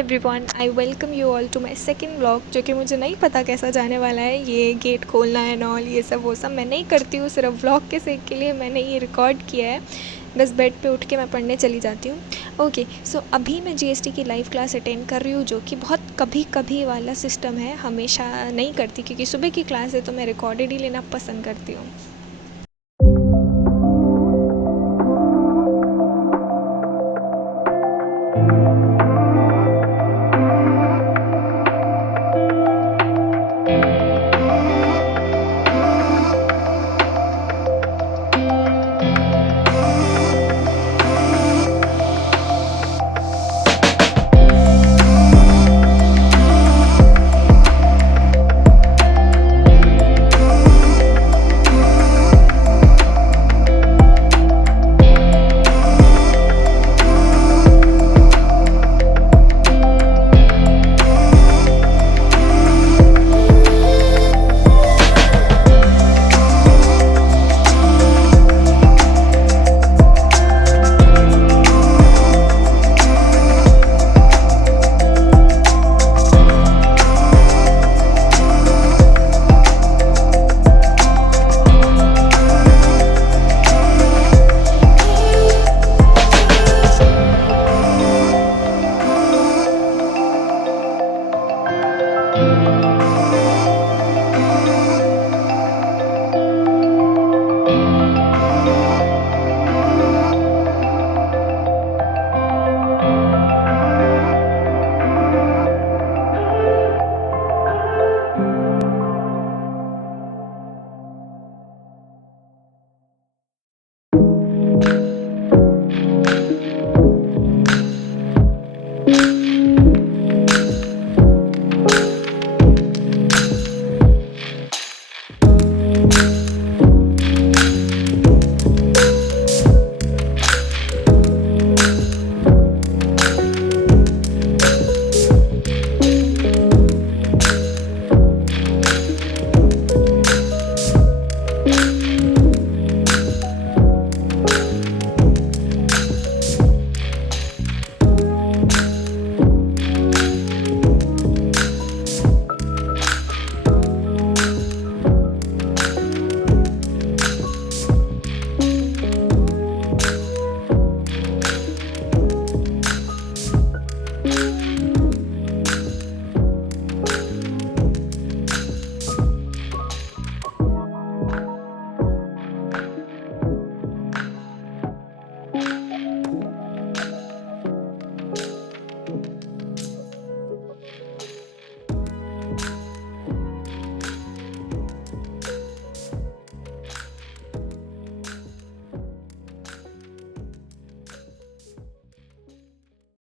Everyone, I welcome you all to my second vlog, जो कि मुझे नहीं पता कैसा जाने वाला है। ये गेट खोलना है ऑल, ये सब वो सब मैं नहीं करती हूँ। सिर्फ व्लॉग के सेक के लिए मैंने ये रिकॉर्ड किया है। बस बेड पे उठ के मैं पढ़ने चली जाती हूँ। ओके, सो अभी मैं जीएसटी की लाइव क्लास अटेंड कर रही हूँ, जो कि बहुत कभी कभी वाला सिस्टम है, हमेशा नहीं करती, क्योंकि सुबह की क्लास है तो मैं रिकॉर्डेड ही लेना पसंद करती हूँ।